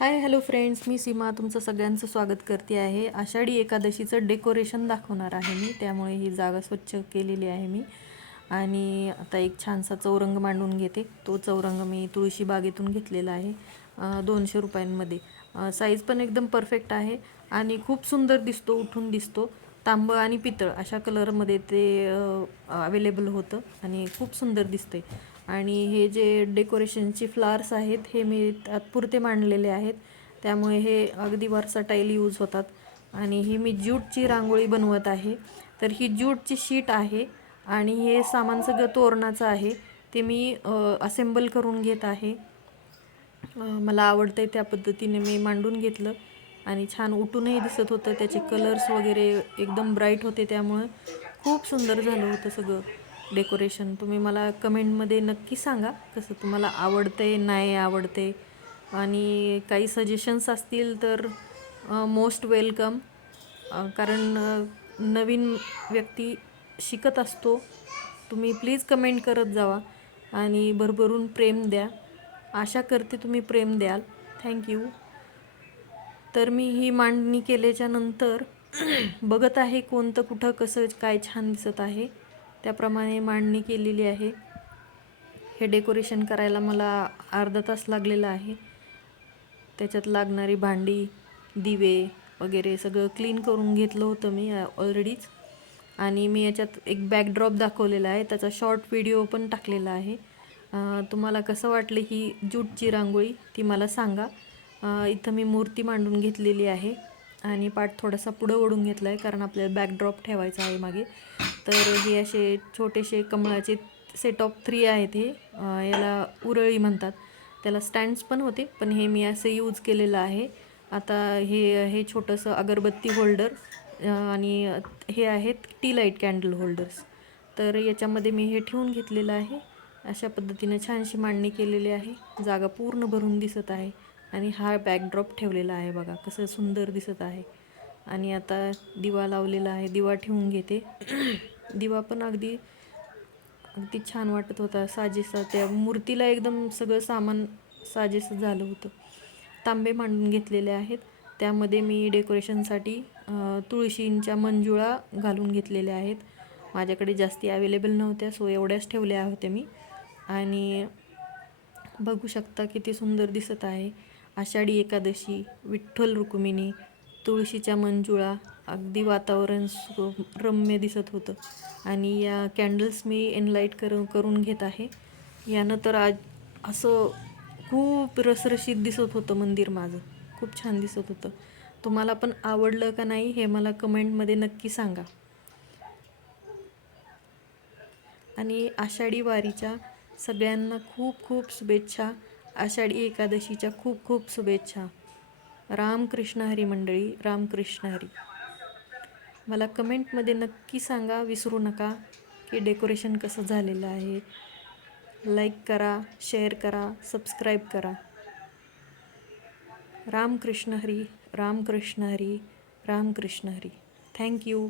Hi hello friends, मी सीमा तुमचं सगळ्यांचं स्वागत करते आहे. आषाढी एकादशीचं डेकोरेशन दाखवणार आहे मी, त्यामुळे ही जागा स्वच्छ केलेली आहे मी. आणि आता एक छानसा चौरंग मांडून घेते. तो चौरंग मी तुळशी बागेतून घेतलेला आहे 200 रुपयांमध्ये. साईज पण एकदम परफेक्ट आहे आणि खूप सुंदर दिसतो, उठून दिसतो. तांबं आणि पितळ अशा कलरमध्ये ते अवेलेबल होतं आणि खूप सुंदर दिसते. आणि हे जे डेकोरेशनचे फ्लावर्स आहेत हे मी तात्पुरते मांडलेले आहेत, त्यामुळे हे अगदी वर्सटाईल यूज होतात. आणि ही मी ज्यूटची रांगोळी बनवत आहे. तर ही ज्यूटची शीट आहे आणि हे सामान सगळं तोरणाचं आहे. ते मी असेंबल करून घेत आहे. मला आवडतं त्या पद्धतीने मी मांडून घेतलं आणि छान उठूनही दिसत होतं. त्याचे कलर्स वगैरे एकदम ब्राईट होते, त्यामुळं खूप सुंदर झालं होतं सगळं डेकोरेशन. तुम्ही मला कमेंटमध्ये नक्की सांगा कसं तुम्हाला आवडते नाही आवडते, आणि काही सजेशन्स असतील तर मोस्ट वेलकम. कारण नवीन व्यक्ती शिकत असतो. तुम्ही प्लीज कमेंट करत जावा आणि भरभरून प्रेम द्या. आशा करते तुम्ही प्रेम द्याल. थँक्यू. तर मी ही मांडणी केल्याच्या नंतर बघत आहे कोणतं कुठं कसं काय छान दिसत आहे, त्याप्रमाणे मांडणी केलेली आहे. हे डेकोरेशन करायला मला अर्धा तास लागलेला आहे. त्याच्यात लागणारी भांडी, दिवे वगैरे सगळं क्लीन करून घेतलं होतं मी ऑलरेडीच. आणि मी याच्यात एक बॅकड्रॉप दाखवलेला आहे, त्याचा शॉर्ट व्हिडिओ पण टाकलेला आहे. तुम्हाला कसं वाटलं ही ज्यूटची रांगोळी ती मला सांगा. इथं मी मूर्ती मांडून घेतलेली आहे आणि पाठ थोडासा पुढं ओढून घेतला आहे, कारण आपल्याला बॅकड्रॉप ठेवायचा आहे मागे. तर हे असे छोटेसे कमळाचे सेट ऑफ 3 आहेत. हे याला उरळी म्हणतात. त्याला स्टँड्स पण होते, पण हे मी असं यूज केलेलं आहे. आता हे छोटंसं अगरबत्ती होल्डर आणि हे आहेत टी लाईट कॅन्डल होल्डर्स. तर याच्यामध्ये मी हे ठेवून घेतलेलं आहे. अशा पद्धतीने छानशी मांडणी केलेली आहे. जागा पूर्ण भरून दिसत आहे आणि हा बॅकड्रॉप ठेवलेला आहे. बघा कसं सुंदर दिसत आहे. आणि आता दिवा लावलेला आहे, दिवा ठेवून घेते. दिवा पण अगदी अगदी छान वाटत होता, साजेसा. त्या मूर्तीला एकदम सगळं सामान साजेसं झालं होतं. तांबे मांडून घेतलेले आहेत, त्यामध्ये मी डेकोरेशनसाठी तुळशींच्या मंजुळा घालून घेतलेल्या आहेत. माझ्याकडे जास्ती अवेलेबल नव्हत्या, सो एवढ्याच ठेवल्या होत्या मी. आणि बघू शकता किती सुंदर दिसत आहे. आषाढी एकादशी, विठ्ठल रुक्मिणी, तुळशीच्या मंजुळा, अगदी वातावरण रम्य दिसत होतं. आणि या कॅन्डल्स मी एनलाईट करून घेत आहे. यानं तर आज असं खूप रसरशीत दिसत होतं मंदिर माझं. खूप छान दिसत होतं. तुम्हाला पण आवडलं का नाही हे मला कमेंटमध्ये नक्की सांगा. आणि आषाढी वारीच्या सगळ्यांना खूप खूप शुभेच्छा. आषाढी एकादशीच्या खूप खूप शुभेच्छा. रामकृष्ण हरी मंडळी, रामकृष्ण हरी. मला कमेंटमध्ये नक्की सांगा, विसरू नका, की डेकोरेशन कसं झालेलं आहे. लाईक करा, शेअर करा, सबस्क्राईब करा. रामकृष्ण हरी, रामकृष्ण हरी, रामकृष्ण हरी. थँक्यू.